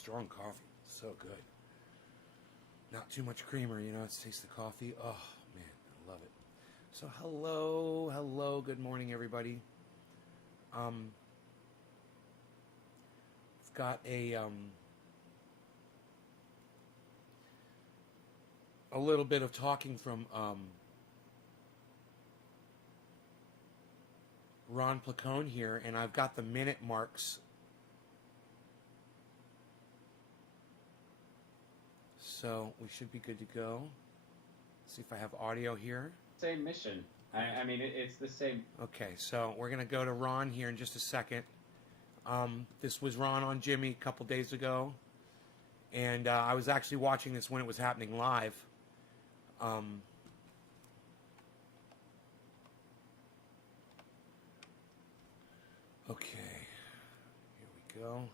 strong coffee. So good. Not too much creamer, you know, it tastes the coffee. Oh, man, I love it. So hello, good morning, everybody. I've got a little bit of talking from Ron Placone here, and I've got the minute marks. So we should be good to go. See if I have audio here. Same mission. I mean, it's the same. Okay, so we're going to go to Ron here in just a second. This was Ron on Jimmy a couple days ago. And I was actually watching this when it was happening live. Okay, here we go.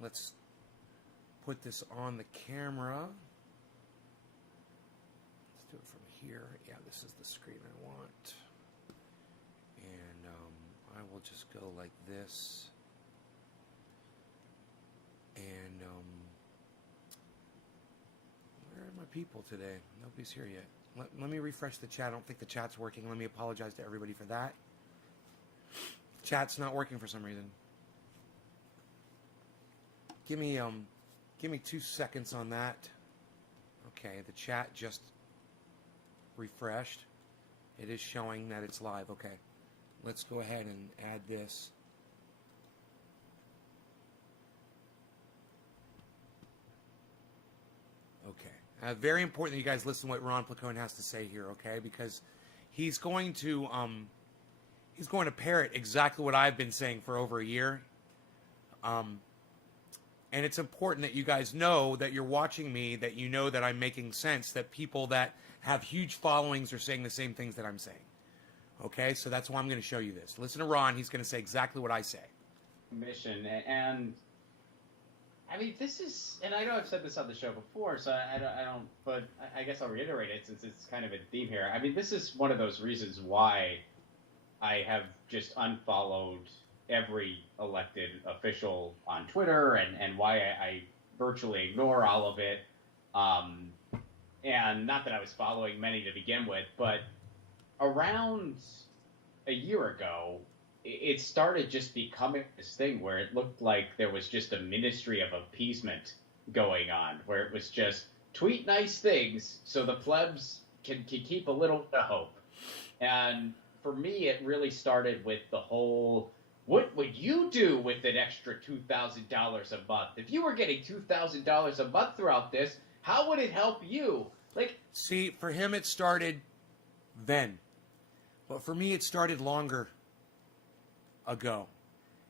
Let's put this on the camera. Let's do it from here. Yeah, this is the screen I want. And I will just go like this. And where are my people today? Nobody's here yet. Let me refresh the chat. I don't think the chat's working. Let me apologize to everybody for that. Chat's not working for some reason. Give me 2 seconds on that. Okay, the chat just refreshed. It is showing that it's live. Okay, let's go ahead and add this. Okay, very important that you guys listen to what Ron Placone has to say here. Okay, because he's going to parrot exactly what I've been saying for over a year. And it's important that you guys know that you're watching me, that you know that I'm making sense, that people that have huge followings are saying the same things that I'm saying. Okay, so that's why I'm going to show you this. Listen to Ron. He's going to say exactly what I say. Mission. And I mean, this is, and I know I've said this on the show before, so I don't, but I guess I'll reiterate it since it's kind of a theme here. I mean, this is one of those reasons why I have just unfollowed every elected official on Twitter and why I virtually ignore all of it. And not that I was following many to begin with, but around a year ago, it started just becoming this thing where it looked like there was just a ministry of appeasement going on, where it was just tweet nice things so the plebs can keep a little bit of hope. And for me, it really started with the whole, what would you do with an extra $2,000 a month? If you were getting $2,000 a month throughout this, how would it help you? Like, see, for him it started then. But for me it started longer ago.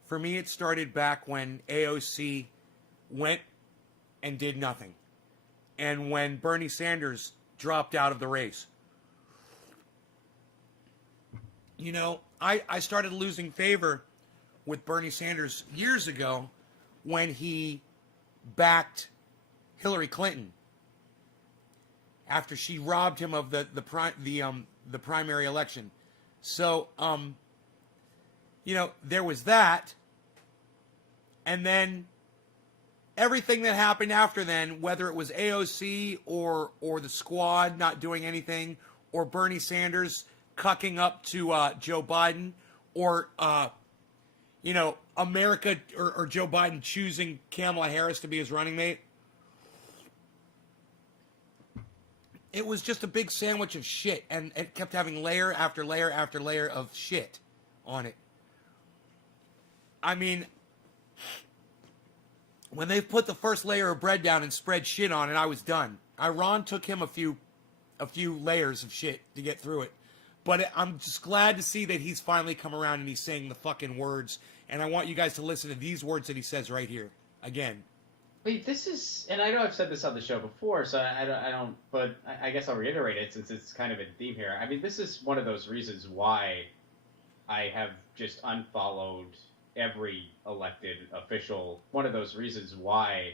For me it started back when AOC went and did nothing. And when Bernie Sanders dropped out of the race. You know, I started losing favor with Bernie Sanders years ago when he backed Hillary Clinton after she robbed him of the primary election. So, you know, there was that, and then everything that happened after then, whether it was AOC or the squad not doing anything, or Bernie Sanders cucking up to Joe Biden, or you know, America or Joe Biden choosing Kamala Harris to be his running mate. It was just a big sandwich of shit, and it kept having layer after layer after layer of shit on it. I mean, when they put the first layer of bread down and spread shit on it, I was done. Ron took him a few layers of shit to get through it. But I'm just glad to see that he's finally come around and he's saying the fucking words. And I want you guys to listen to these words that he says right here. Again. Wait, this is, and I know I've said this on the show before, so I don't, but I guess I'll reiterate it since it's kind of a theme here. I mean, this is one of those reasons why I have just unfollowed every elected official. One of those reasons why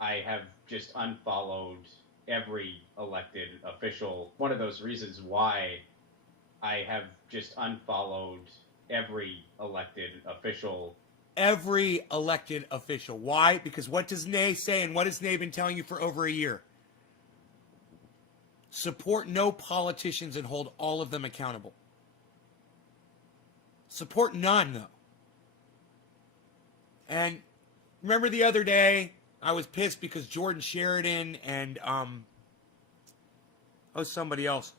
I have just unfollowed every elected official. One of those reasons why I have just unfollowed every elected official Every elected official. Why? Because what does Ney say, and what has Ney been telling you for over a year? Support no politicians and hold all of them accountable. Support none, though. And remember the other day, I was pissed because Jordan Sheridan and somebody else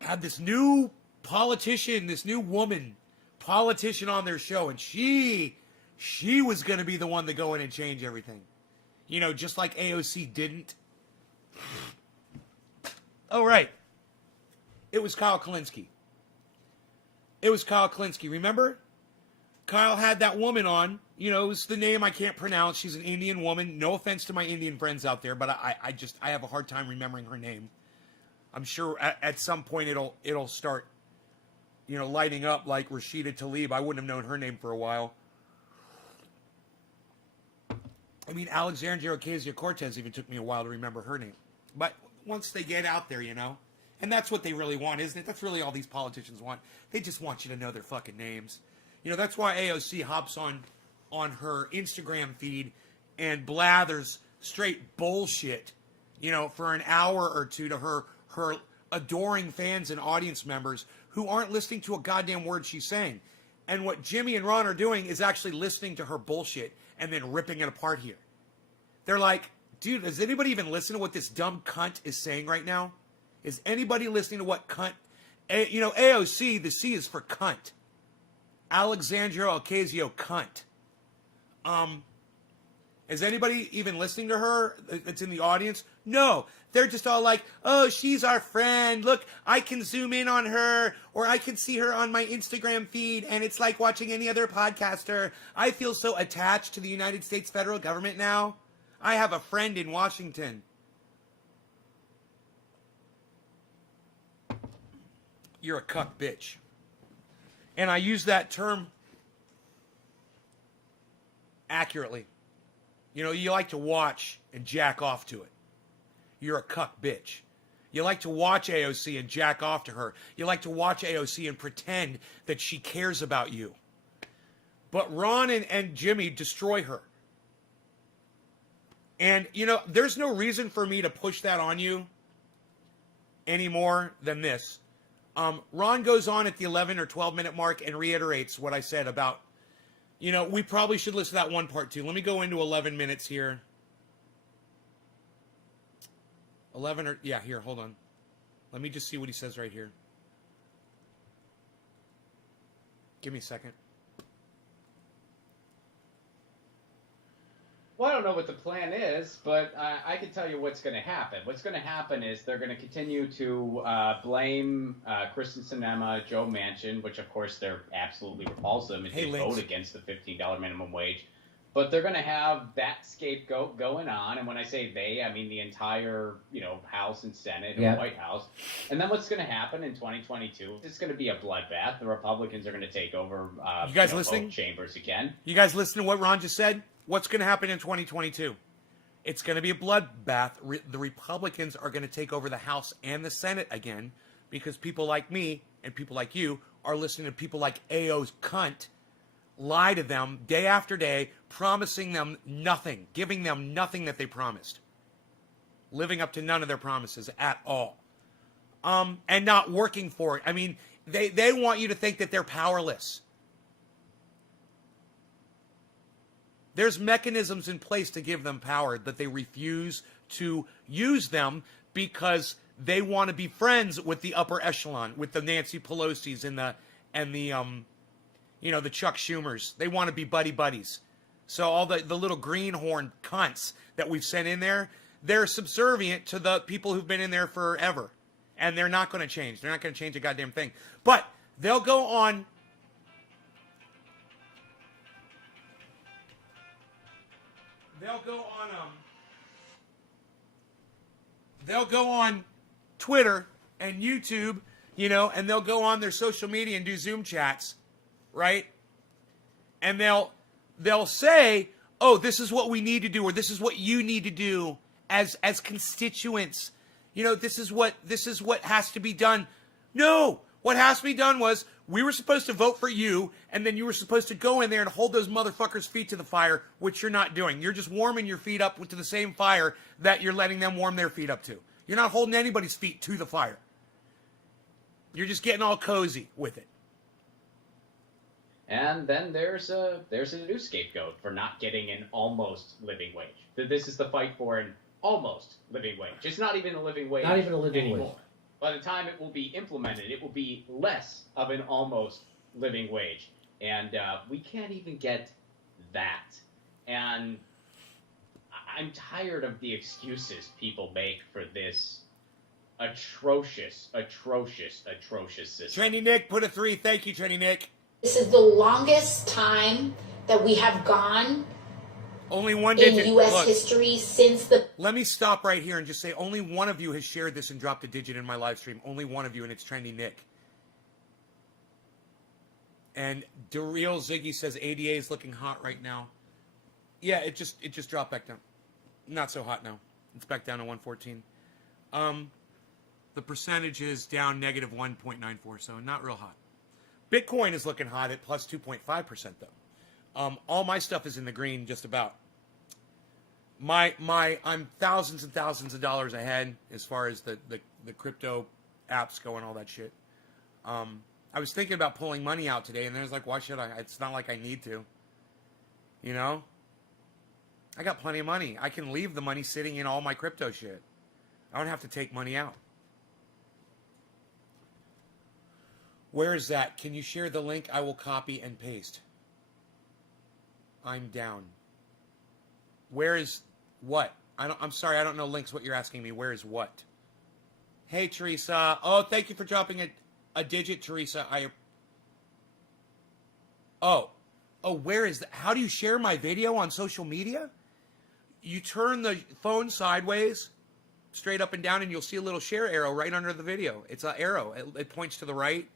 had this new politician, this new woman politician on their show, and she was going to be the one to go in and change everything. You know, just like AOC didn't. Oh, right. It was Kyle Kalinske. Remember? Kyle had that woman on. You know, it's the name I can't pronounce. She's an Indian woman. No offense to my Indian friends out there, but I have a hard time remembering her name. I'm sure at some point it'll start, you know, lighting up like Rashida Tlaib. I wouldn't have known her name for a while. I mean, Alexandria Ocasio-Cortez even took me a while to remember her name. But once they get out there, you know, and that's what they really want, isn't it? That's really all these politicians want. They just want you to know their fucking names. You know, that's why AOC hops on her Instagram feed and blathers straight bullshit, you know, for an hour or two to her adoring fans and audience members who aren't listening to a goddamn word she's saying. And what Jimmy and Ron are doing is actually listening to her bullshit and then ripping it apart here. They're like, dude, does anybody even listen to what this dumb cunt is saying right now? Is anybody listening to what cunt? You know, AOC, the C is for cunt. Alexandria Ocasio, cunt. Is anybody even listening to her that's in the audience? No. They're just all like, oh, she's our friend. Look, I can zoom in on her, or I can see her on my Instagram feed, and it's like watching any other podcaster. I feel so attached to the United States federal government now. I have a friend in Washington. You're a cuck bitch. And I use that term accurately. You know, you like to watch and jack off to it. You're a cuck bitch. You like to watch AOC and jack off to her. You like to watch AOC and pretend that she cares about you. But Ron and Jimmy destroy her. And, you know, there's no reason for me to push that on you any more than this. Ron goes on at the 11 or 12 minute mark and reiterates what I said about, you know, we probably should listen to that one part too. Let me go into 11 minutes here. 11 or, yeah, here, hold on. Let me just see what he says right here. Give me a second. Well, I don't know what the plan is, but I can tell you what's going to happen. What's going to happen is they're going to continue to blame Kristen Sinema, Joe Manchin, which of course they're absolutely repulsive if they vote against the $15 minimum wage. But they're going to have that scapegoat going on, and when I say they, I mean the entire, you know, House and Senate and White House. And then what's going to happen in 2022? It's going to be a bloodbath. The Republicans are going to take over. You guys listening? Both chambers again. You guys listen to what Ron just said? What's going to happen in 2022? It's going to be a bloodbath. The Republicans are going to take over the House and the Senate again because people like me and people like you are listening to people like AO's cunt lie to them day after day, promising them nothing, giving them nothing that they promised, living up to none of their promises at all, and not working for it. I mean, they want you to think that they're powerless. There's mechanisms in place to give them power, that they refuse to use them because they want to be friends with the upper echelon, with the Nancy Pelosi's and the you know, the Chuck Schumers. They want to be buddies. So all the little greenhorn cunts that we've sent in there, they're subservient to the people who've been in there forever. And they're not going to change. They're not going to change a goddamn thing. But they'll go on. They'll go on Twitter and YouTube, you know, and they'll go on their social media and do Zoom chats, right? And they'll say, "Oh, this is what we need to do, or this is what you need to do as constituents. You know, this is what has to be done." No, what has to be done was We were supposed to vote for you, and then you were supposed to go in there and hold those motherfuckers' feet to the fire, which you're not doing. You're just warming your feet up to the same fire that you're letting them warm their feet up to. You're not holding anybody's feet to the fire. You're just getting all cozy with it. And then there's a new scapegoat for not getting an almost living wage. This is the fight for an almost living wage. It's not even a living wage. Not even a living anymore. wage. By the time it will be implemented, it will be less of an almost living wage. And we can't even get that. And I'm tired of the excuses people make for this atrocious system. Trendy Nick, put a 3. Thank you, Trendy Nick. This is the longest time that we have gone only one in digit. U.S. Look, history since the... let me stop right here and just say only one of you has shared this and dropped a digit in my live stream. Only one of you, and it's Trendy Nick. And DeReal Ziggy says ADA is looking hot right now. Yeah, it just dropped back down. Not so hot now. It's back down to 114. The percentage is down negative 1.94, so not real hot. Bitcoin is looking hot at plus 2.5% though. All my stuff is in the green just about. I'm thousands and thousands of dollars ahead as far as the crypto apps go and all that shit. I was thinking about pulling money out today, and then I was like, why should I? It's not like I need to. You know? I got plenty of money. I can leave the money sitting in all my crypto shit. I don't have to take money out. Where is that? Can you share the link? I will copy and paste. I'm down. Where is what? I'm sorry, I don't know links what you're asking me. Where is what? Hey, Teresa. Oh, thank you for dropping a digit, Teresa. Oh, where is that? How do you share my video on social media? You turn the phone sideways, straight up and down, and you'll see a little share arrow right under the video. It's an arrow. It points to the right.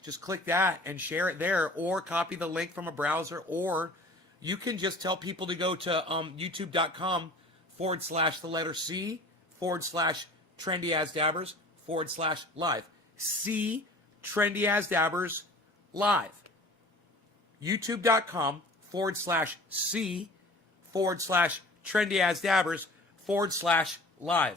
Just click that and share it there, or copy the link from a browser, or you can just tell people to go to youtube.com /C /TrendyAsDabbers /live. C TrendyAsDabbers live. youtube.com /C /TrendyAsDabbers /live.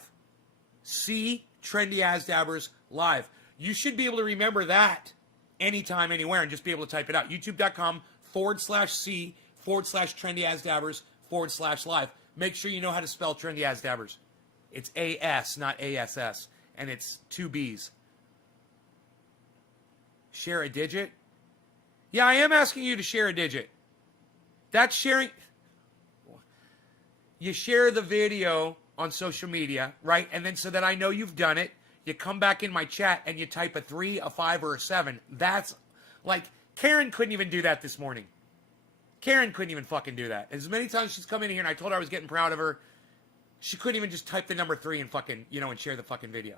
C TrendyAsDabbers live. You should be able to remember that anytime, anywhere, and just be able to type it out. youtube.com /C /TrendyAsDabbers /live. Make sure you know how to spell TrendyAsDabbers. It's A-S, not A-S-S. And it's 2 B's. Share a digit? Yeah, I am asking you to share a digit. That's sharing. You share the video on social media, right? And then so that I know you've done it, you come back in my chat and you type a 3, a 5, or a 7. That's like, Karen couldn't even do that this morning. Karen couldn't even fucking do that. As many times she's come in here and I told her I was getting proud of her, she couldn't even just type the number 3 and fucking, and share the fucking video.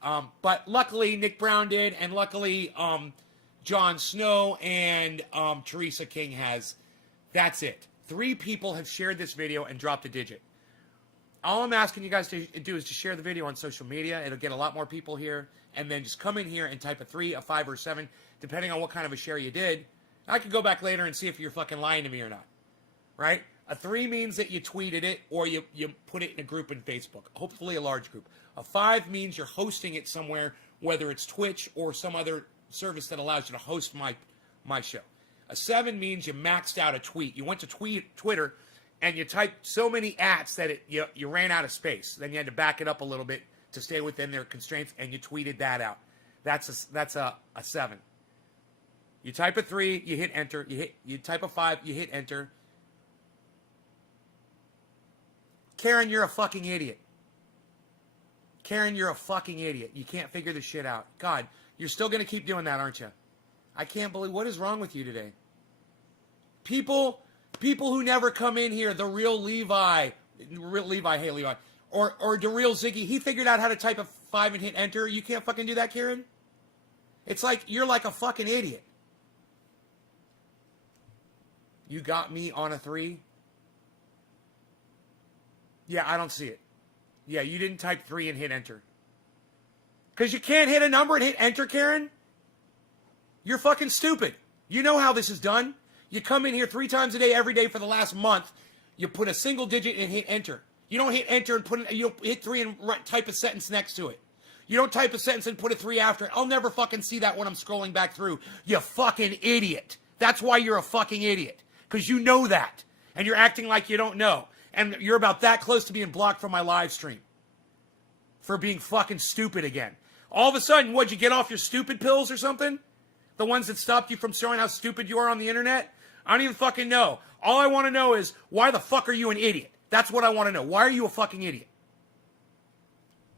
But luckily Nick Brown did, and luckily Jon Snow and Teresa King has. That's it. 3 people have shared this video and dropped a digit. All I'm asking you guys to do is to share the video on social media. It'll get a lot more people here. And then just come in here and type a 3, a 5, or a 7, depending on what kind of a share you did. I could go back later and see if you're fucking lying to me or not. Right? A 3 means that you tweeted it or you put it in a group in Facebook. Hopefully a large group. A 5 means you're hosting it somewhere, whether it's Twitch or some other service that allows you to host my show. A 7 means you maxed out a tweet. You went to Twitter and you typed so many ats that you ran out of space. Then you had to back it up a little bit to stay within their constraints, and you tweeted that out. That's a 7. You type a 3, you hit enter. You type a 5, you hit enter. Karen, you're a fucking idiot. Karen, you're a fucking idiot. You can't figure this shit out. God, you're still going to keep doing that, aren't you? I can't believe, what is wrong with you today? People who never come in here, the real Levi, hey Levi, or the real Ziggy, he figured out how to type a 5 and hit enter. You can't fucking do that, Karen? It's like, you're like a fucking idiot. You got me on a 3? Yeah, I don't see it. Yeah, you didn't type 3 and hit enter. Because you can't hit a number and hit enter, Karen? You're fucking stupid. You know how this is done. You come in here 3 times a day, every day for the last month. You put a single digit and hit enter. You don't hit enter and you hit 3 and type a sentence next to it. You don't type a sentence and put a 3 after it. I'll never fucking see that when I'm scrolling back through. You fucking idiot. That's why you're a fucking idiot. Because you know that. And you're acting like you don't know. And you're about that close to being blocked from my live stream. For being fucking stupid again. All of a sudden, what'd you get off your stupid pills or something? The ones that stopped you from showing how stupid you are on the internet? I don't even fucking know. All I want to know is, why the fuck are you an idiot? That's what I want to know. Why are you a fucking idiot?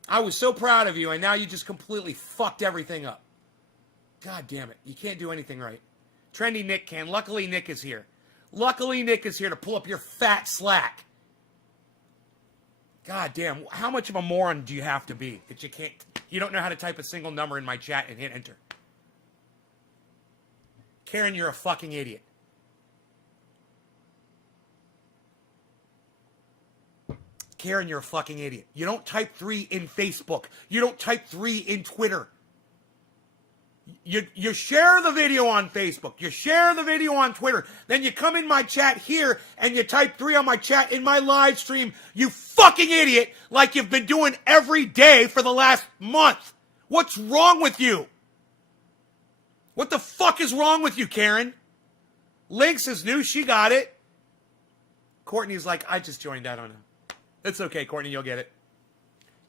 I was so proud of you, and now you just completely fucked everything up. God damn it. You can't do anything right. Trendy Nick can. Luckily, Nick is here. Luckily, Nick is here to pull up your fat slack. God damn. How much of a moron do you have to be that you can't... You don't know how to type a single number in my chat and hit enter. Karen, you're a fucking idiot. Karen, you're a fucking idiot. You don't type 3 in Facebook. You don't type 3 in Twitter. You share the video on Facebook. You share the video on Twitter. Then you come in my chat here and you type 3 on my chat in my live stream. You fucking idiot, like you've been doing every day for the last month. What's wrong with you? What the fuck is wrong with you, Karen? Lynx is new. She got it. Courtney's like, I just joined. I don't know. It's okay, Courtney. You'll get it.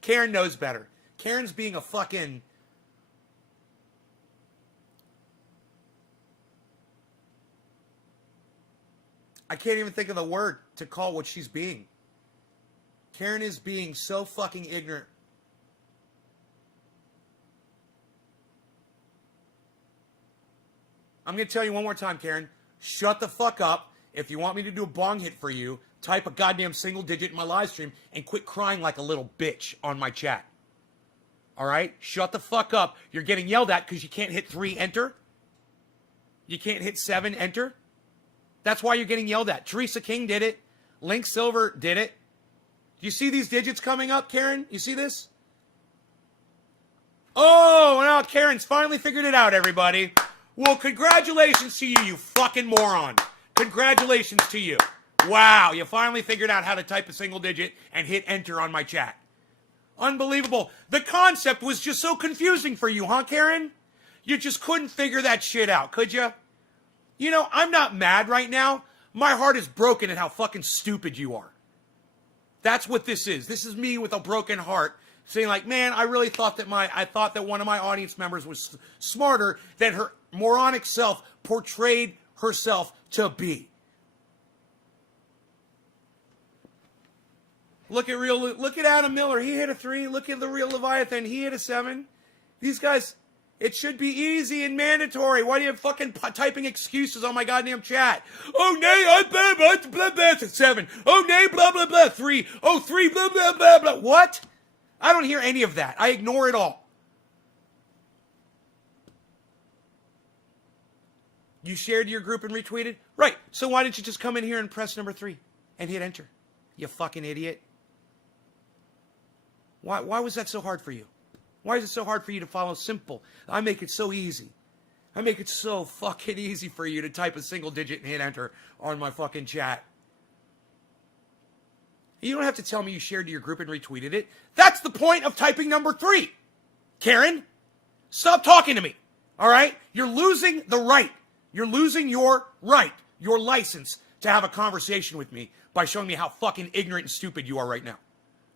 Karen knows better. Karen's being a fucking... I can't even think of the word to call what she's being. Karen is being so fucking ignorant. I'm going to tell you one more time, Karen. Shut the fuck up. If you want me to do a bong hit for you, type a goddamn single digit in my live stream and quit crying like a little bitch on my chat. All right? Shut the fuck up. You're getting yelled at because you can't hit 3, enter. You can't hit 7, enter. That's why you're getting yelled at. Teresa King did it. Link Silver did it. Do you see these digits coming up, Karen? You see this? Oh, now Karen's finally figured it out, everybody. Well, congratulations to you, you fucking moron. Congratulations to you. Wow, you finally figured out how to type a single digit and hit enter on my chat. Unbelievable. The concept was just so confusing for you, huh, Karen? You just couldn't figure that shit out, could you? You know, I'm not mad right now. My heart is broken at how fucking stupid you are. That's what this is. This is me with a broken heart saying like, man, I really thought that one of my audience members was smarter than her moronic self portrayed herself to be. Look at Adam Miller. He hit a 3. Look at the real Leviathan. He hit a 7. These guys, it should be easy and mandatory. Why do you have fucking typing excuses on my goddamn chat? Oh, nay, I blah, blah, blah, 7. Oh, nay, blah, blah, blah, 3. Oh, 3, blah, blah, blah, blah. What? I don't hear any of that. I ignore it all. You shared your group and retweeted? Right. So why didn't you just come in here and press number 3 and hit enter? You fucking idiot. Why was that so hard for you? Why is it so hard for you to follow simple? I make it so easy. I make it so fucking easy for you to type a single digit and hit enter on my fucking chat. You don't have to tell me you shared to your group and retweeted it. That's the point of typing number 3. Karen, stop talking to me. All right? You're losing the right. You're losing your right, your license to have a conversation with me by showing me how fucking ignorant and stupid you are right now.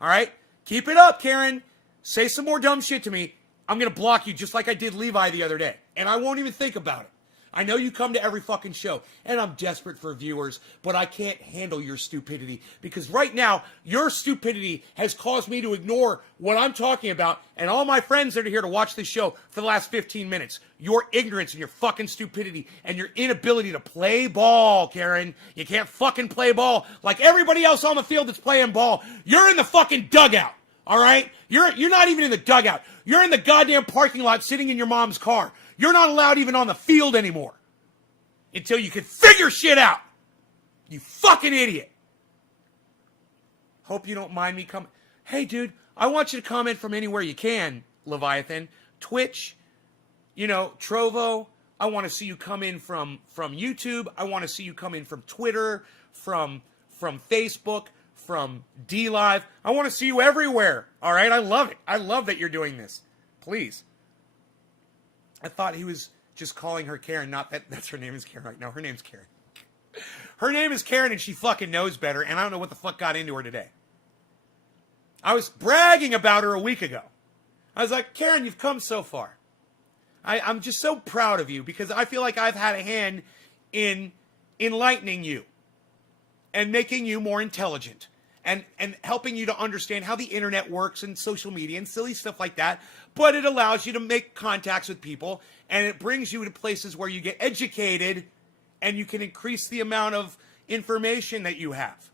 All right? Keep it up, Karen. Say some more dumb shit to me. I'm going to block you just like I did Levi the other day. And I won't even think about it. I know you come to every fucking show, and I'm desperate for viewers, but I can't handle your stupidity because right now, your stupidity has caused me to ignore what I'm talking about and all my friends that are here to watch this show for the last 15 minutes. Your ignorance and your fucking stupidity and your inability to play ball, Karen. You can't fucking play ball like everybody else on the field that's playing ball. You're in the fucking dugout, all right? You're not even in the dugout. You're in the goddamn parking lot sitting in your mom's car. You're not allowed even on the field anymore until you can figure shit out. You fucking idiot. Hope you don't mind me coming. Hey, dude, I want you to comment from anywhere you can, Leviathan. Twitch, Trovo, I want to see you come in from YouTube. I want to see you come in from Twitter, from Facebook, from D Live. I want to see you everywhere. All right, I love it. I love that you're doing this. Please. I thought he was just calling her Karen. Not that's her name is Karen right now. Her name's Karen. Her name is Karen, and she fucking knows better. And I don't know what the fuck got into her today. I was bragging about her a week ago. I was like, Karen, you've come so far. I'm just so proud of you because I feel like I've had a hand in enlightening you and making you more intelligent and helping you to understand how the internet works and social media and silly stuff like that. But it allows you to make contacts with people and it brings you to places where you get educated and you can increase the amount of information that you have.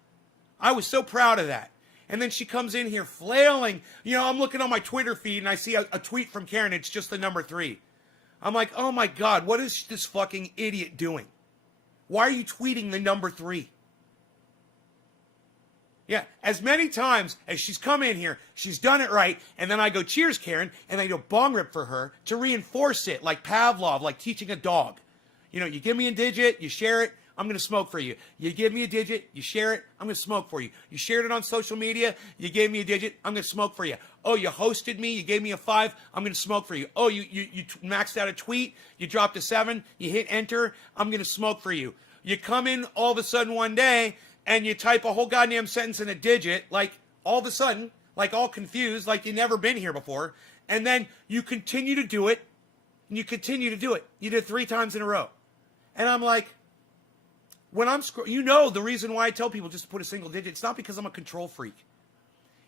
I was so proud of that. And then she comes in here flailing. You know, I'm looking on my Twitter feed and I see a tweet from Karen. It's just the number 3. I'm like, oh my God, what is this fucking idiot doing? Why are you tweeting the number 3? Yeah, as many times as she's come in here, she's done it right, and then I go, cheers, Karen, and I do a bong rip for her to reinforce it, like Pavlov, like teaching a dog. You know, you give me a digit, you share it, I'm going to smoke for you. You give me a digit, you share it, I'm going to smoke for you. You shared it on social media, you gave me a digit, I'm going to smoke for you. Oh, you hosted me, you gave me a 5, I'm going to smoke for you. Oh, you maxed out a tweet, you dropped a 7, you hit enter, I'm going to smoke for you. You come in all of a sudden one day, and you type a whole goddamn sentence in a digit, like all of a sudden, like all confused, like you've never been here before, and then you continue to do it, and you continue to do it. You did it 3 times in a row. And I'm like, when I'm you know the reason why I tell people just to put a single digit, it's not because I'm a control freak.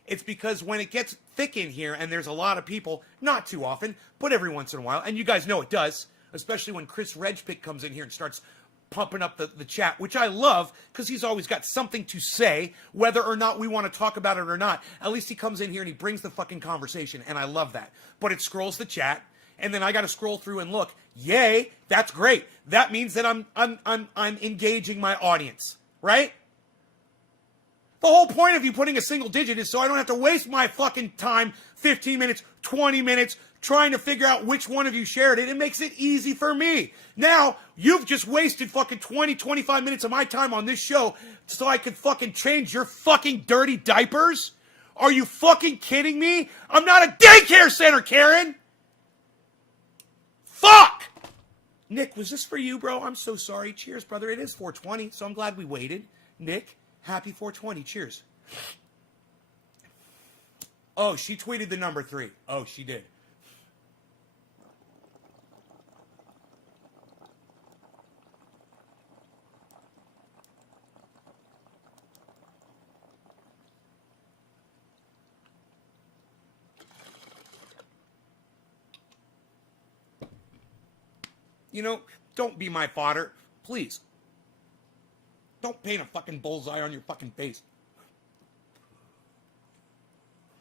It's because when it gets thick in here and there's a lot of people, not too often, but every once in a while, and you guys know it does, especially when Chris Redpick comes in here and starts pumping up the chat, which I love because he's always got something to say, whether or not we want to talk about it or not. At least he comes in here and he brings the fucking conversation, and I love that. But it scrolls the chat, and then I got to scroll through and look. Yay, that's great. That means that I'm engaging my audience, right? The whole point of you putting a single digit is so I don't have to waste my fucking time, 15 minutes, 20 minutes, trying to figure out which one of you shared it. It makes it easy for me. Now, you've just wasted fucking 20, 25 minutes of my time on this show so I could fucking change your fucking dirty diapers? Are you fucking kidding me? I'm not a daycare center, Karen! Fuck! Nick, was this for you, bro? I'm so sorry. Cheers, brother. It is 420, so I'm glad we waited. Nick, happy 420. Cheers. Oh, she tweeted the number 3. Oh, she did. You know, don't be my fodder. Please. Don't paint a fucking bullseye on your fucking face.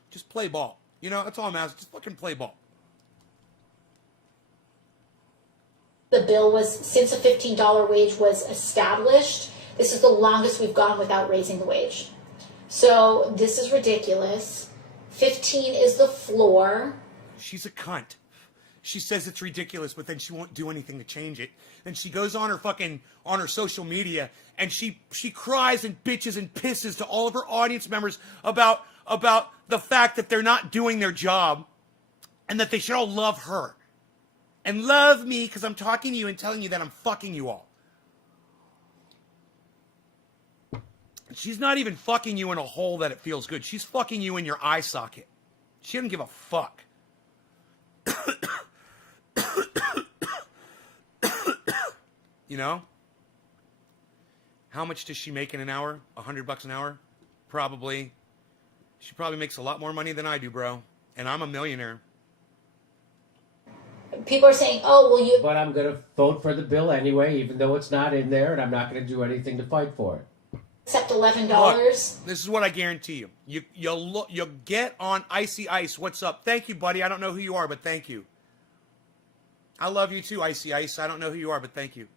Just play ball. You know, that's all I'm asking. Just fucking play ball. The bill was, since a $15 wage was established, this is the longest we've gone without raising the wage. So this is ridiculous. 15 is the floor. She's a cunt. She says it's ridiculous, but then she won't do anything to change it. Then she goes on her social media and she cries and bitches and pisses to all of her audience members about the fact that they're not doing their job and that they should all love her. And love me because I'm talking to you and telling you that I'm fucking you all. She's not even fucking you in a hole that it feels good. She's fucking you in your eye socket. She doesn't give a fuck. You know? How much does she make in an hour? $100 an hour? Probably. She probably makes a lot more money than I do, bro. And I'm a millionaire. People are saying, oh, well, you... But I'm going to vote for the bill anyway, even though it's not in there, and I'm not going to do anything to fight for it. Except $11. Look, this is what I guarantee you. You'll get on Icy Ice. What's up? Thank you, buddy. I don't know who you are, but thank you. I love you too, Icy Ice. I don't know who you are, but thank you.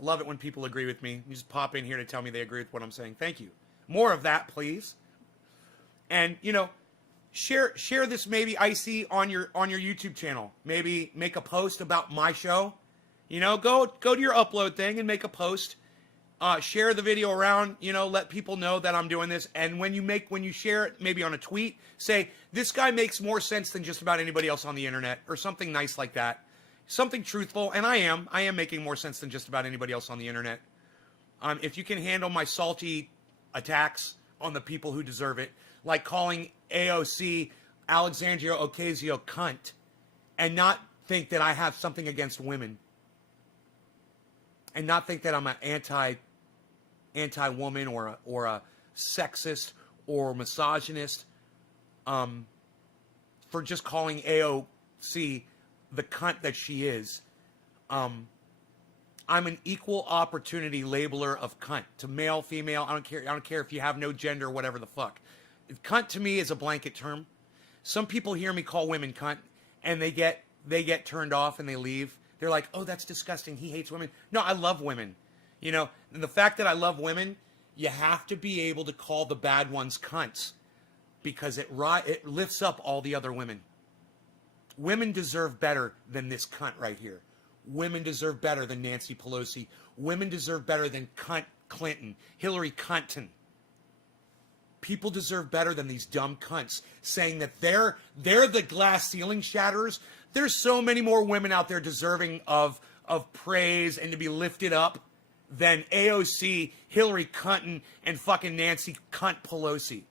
Love it when people agree with me. You just pop in here to tell me they agree with what I'm saying. Thank you. More of that, please. And, you know, share this maybe, Icy, on your YouTube channel. Maybe make a post about my show You know, go to your upload thing and make a post. Share the video around, you know, let people know that I'm doing this. And when you share it, maybe on a tweet, say, this guy makes more sense than just about anybody else on the internet, or something nice like that. Something truthful, and I am making more sense than just about anybody else on the internet. If you can handle my salty attacks on the people who deserve it, like calling AOC Alexandria Ocasio cunt, and not think that I have something against women, and not think that I'm an anti-woman or a sexist or misogynist, for just calling AOC the cunt that she is. I'm an equal opportunity labeler of cunt to male, female. I don't care if you have no gender or whatever the fuck. Cunt to me is a blanket term. Some people hear me call women cunt and they get turned off and they leave. They're like, "Oh, that's disgusting. He hates women." No, I love women. You know, and the fact that I love women, you have to be able to call the bad ones cunts, because it lifts up all the other women. Women deserve better than this cunt right here. Women deserve better than Nancy Pelosi. Women deserve better than cunt Clinton, Hillary Clinton. People deserve better than these dumb cunts saying that they're the glass ceiling shatterers. There's so many more women out there deserving of praise and to be lifted up than AOC, Hillary Clinton, and fucking Nancy Cunt Pelosi.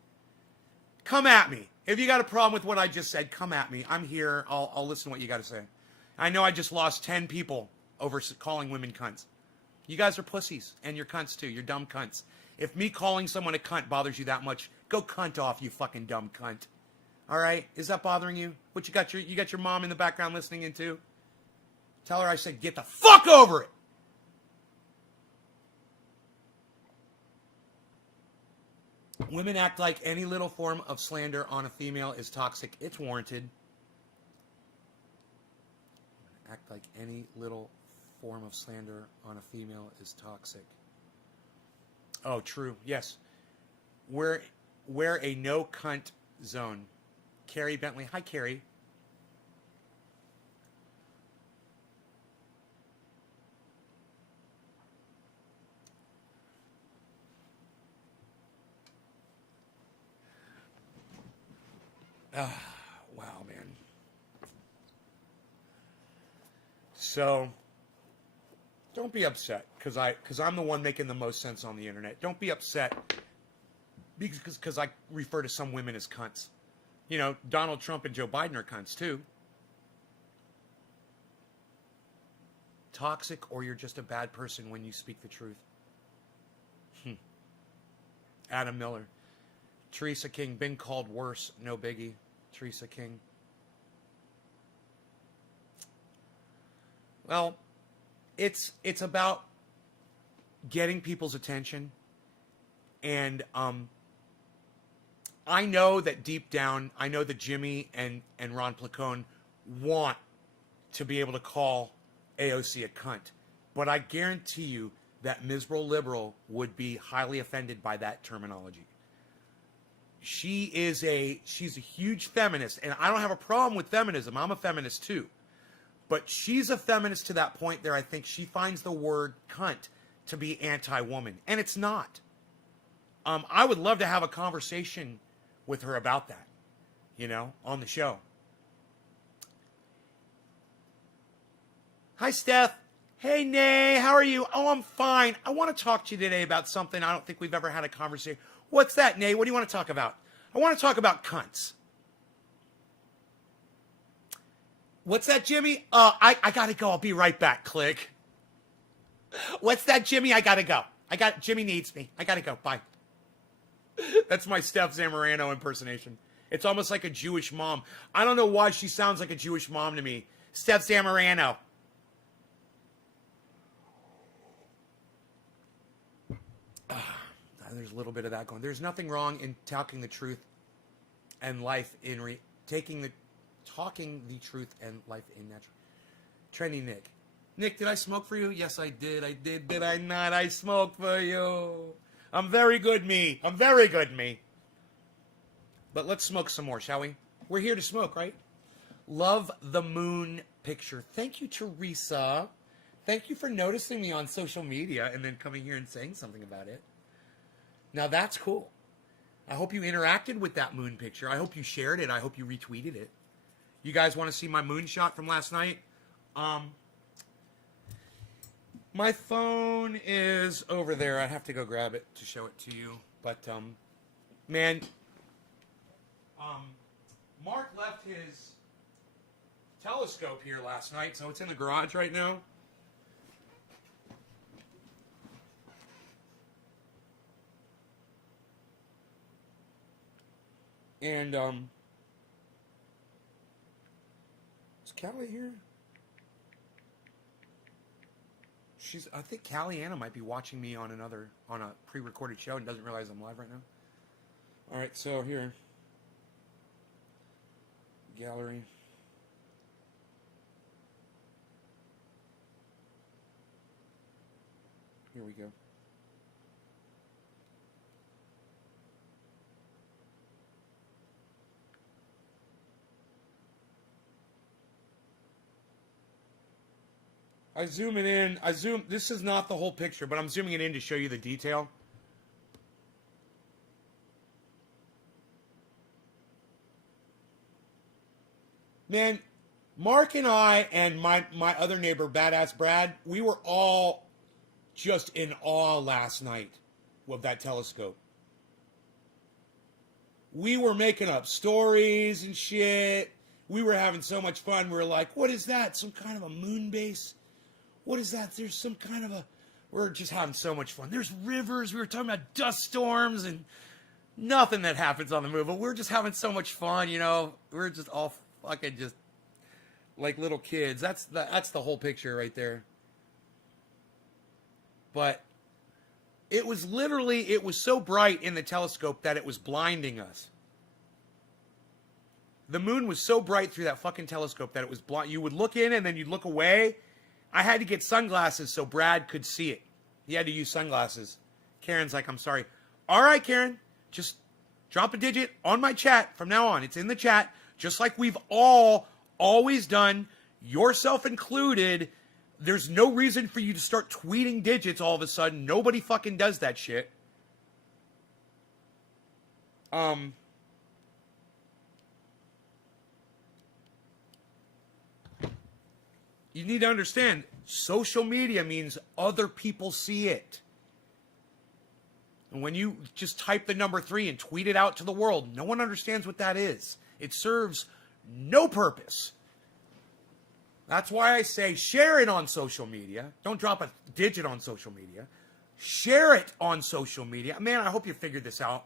Come at me. If you got a problem with what I just said, come at me. I'm here. I'll listen to what you got to say. I know I just lost 10 people over calling women cunts. You guys are pussies, and you're cunts too. You're dumb cunts. If me calling someone a cunt bothers you that much, go cunt off, you fucking dumb cunt. All right? Is that bothering you? What you got your mom in the background listening in too? Tell her I said get the fuck over it. Women act like any little form of slander on a female is toxic. It's warranted. Act like any little form of slander on a female is toxic. Oh, true. Yes. We're a no cunt zone. Carrie Bentley. Hi, Carrie. Wow, man. So, don't be upset because I'm the one making the most sense on the internet. Don't be upset because I refer to some women as cunts. You know, Donald Trump and Joe Biden are cunts too. Toxic, or you're just a bad person when you speak the truth. Adam Miller. Teresa King, been called worse, no biggie. Teresa King. Well, it's about getting people's attention, and I know that deep down, I know that Jimmy and Ron Placone want to be able to call AOC a cunt, but I guarantee you that Ms. Liberal would be highly offended by that terminology. She's a huge feminist, and I don't have a problem with feminism. I'm a feminist too. But she's a feminist to that point there. I think she finds the word cunt to be anti-woman, and it's not. I would love to have a conversation with her about that, you know, on the show. Hi, Steph. Hey, Nay, how are you? Oh, I'm fine. I want to talk to you today about something I don't think we've ever had a conversation. What's that, Nay? What do you want to talk about? I want to talk about cunts. What's that, Jimmy? I got to go. I'll be right back. Click. What's that, Jimmy? I got to go. Jimmy needs me. I got to go. Bye. That's my Steph Zamorano impersonation. It's almost like a Jewish mom. I don't know why she sounds like a Jewish mom to me. Steph Zamorano. There's a little bit of that going. There's nothing wrong in talking the truth and life in talking the truth and life in natural. Trendy Nick. Nick, did I smoke for you? Yes, I did. I did. Did I not? I smoked for you. I'm very good, me. I'm very good, me. But let's smoke some more, shall we? We're here to smoke, right? Love the moon picture. Thank you, Teresa. Thank you for noticing me on social media and then coming here and saying something about it. Now that's cool. I hope you interacted with that moon picture. I hope you shared it. I hope you retweeted it. You guys want to see my moon shot from last night? My phone is over there. I have to go grab it to show it to you. But, man, Mark left his telescope here last night, so it's in the garage right now. And, is Callie here? I think Callie Anna might be watching me on a pre-recorded show and doesn't realize I'm live right now. All right, so here. Gallery. Here we go. I zoom it in. This is not the whole picture, but I'm zooming it in to show you the detail. Man, Mark and I and my other neighbor, Badass Brad, we were all just in awe last night of that telescope. We were making up stories and shit. We were having so much fun. We were like, what is that? Some kind of a moon base? What is that? There's some kind of a... We're just having so much fun. There's rivers. We were talking about dust storms and nothing that happens on the moon. But we're just having so much fun, you know. We're just all fucking just like little kids. That's the whole picture right there. But it was so bright in the telescope that it was blinding us. The moon was so bright through that fucking telescope that it was blind. You would look in and then you'd look away. I had to get sunglasses so Brad could see it. He had to use sunglasses. Karen's like, I'm sorry. All right, Karen, just drop a digit on my chat from now on. It's in the chat, just like we've always done, yourself included. There's no reason for you to start tweeting digits all of a sudden. Nobody fucking does that shit. You need to understand, social media means other people see it. And when you just type the number 3 and tweet it out to the world, no one understands what that is. It serves no purpose. That's why I say share it on social media. Don't drop a digit on social media. Share it on social media. Man, I hope you figured this out,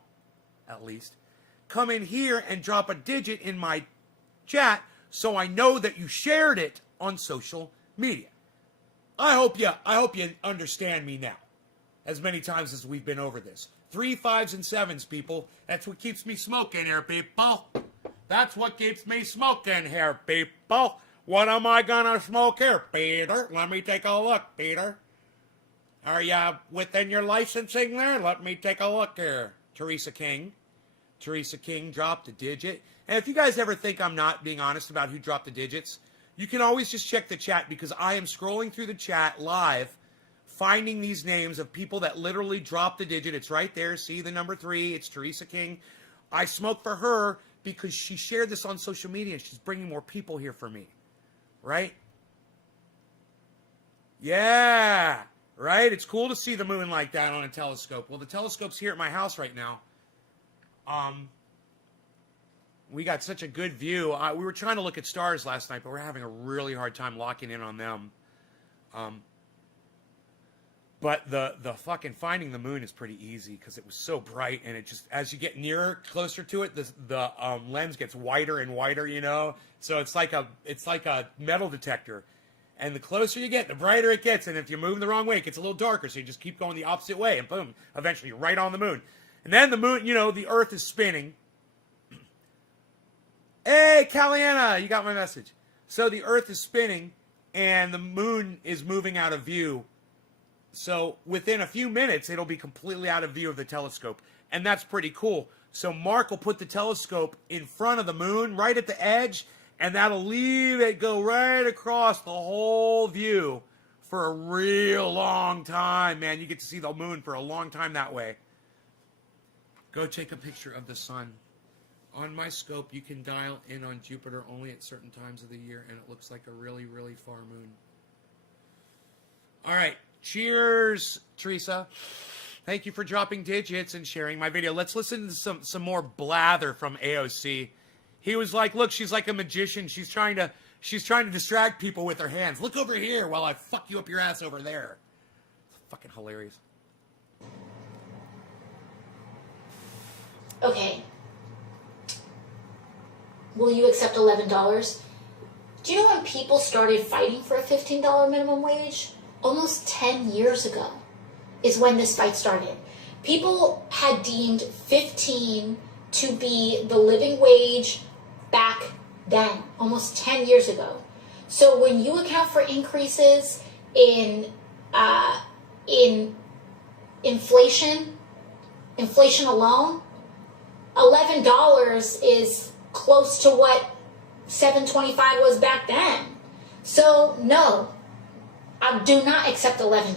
at least. Come in here and drop a digit in my chat so I know that you shared it on social media. I hope you understand me now. As many times as we've been over this. 3, 5s, and 7s, people. That's what keeps me smoking here, people. That's what keeps me smoking here, people. What am I gonna smoke here, Peter? Let me take a look, Peter. Are you within your licensing there? Let me take a look here. Teresa King. Teresa King dropped a digit. And if you guys ever think I'm not being honest about who dropped the digits, you can always just check the chat because I am scrolling through the chat live, finding these names of people that literally dropped the digit. It's right there. See the number 3. It's Teresa King. I smoke for her because she shared this on social media and she's bringing more people here for me. Right? Yeah. Right? It's cool to see the moon like that on a telescope. Well, the telescope's here at my house right now. We got such a good view. We were trying to look at stars last night, but we're having a really hard time locking in on them. But the fucking finding the moon is pretty easy because it was so bright, and it just, as you get nearer, closer to it, the lens gets wider and wider, you know? So it's like a metal detector. And the closer you get, the brighter it gets. And if you're moving the wrong way, it gets a little darker. So you just keep going the opposite way, and boom, eventually you're right on the moon. And then the moon, you know, the Earth is spinning. Hey, Caliana, you got my message. So the Earth is spinning, and the moon is moving out of view. So within a few minutes, it'll be completely out of view of the telescope. And that's pretty cool. So Mark will put the telescope in front of the moon, right at the edge, and that'll leave it go right across the whole view for a real long time, man. You get to see the moon for a long time that way. Go take a picture of the sun. On my scope, you can dial in on Jupiter only at certain times of the year, and it looks like a really, really far moon. All right. Cheers, Teresa. Thank you for dropping digits and sharing my video. Let's listen to some more blather from AOC. He was like, look, she's like a magician. She's trying to distract people with her hands. Look over here while I fuck you up your ass over there. It's fucking hilarious. Okay. Will you accept $11? Do you know when people started fighting for a $15 minimum wage? Almost 10 years ago is when this fight started. People had deemed 15 to be the living wage back then, almost 10 years ago. So when you account for increases in inflation alone, $11 is close to what $7.25 was back then. So no, I do not accept $11.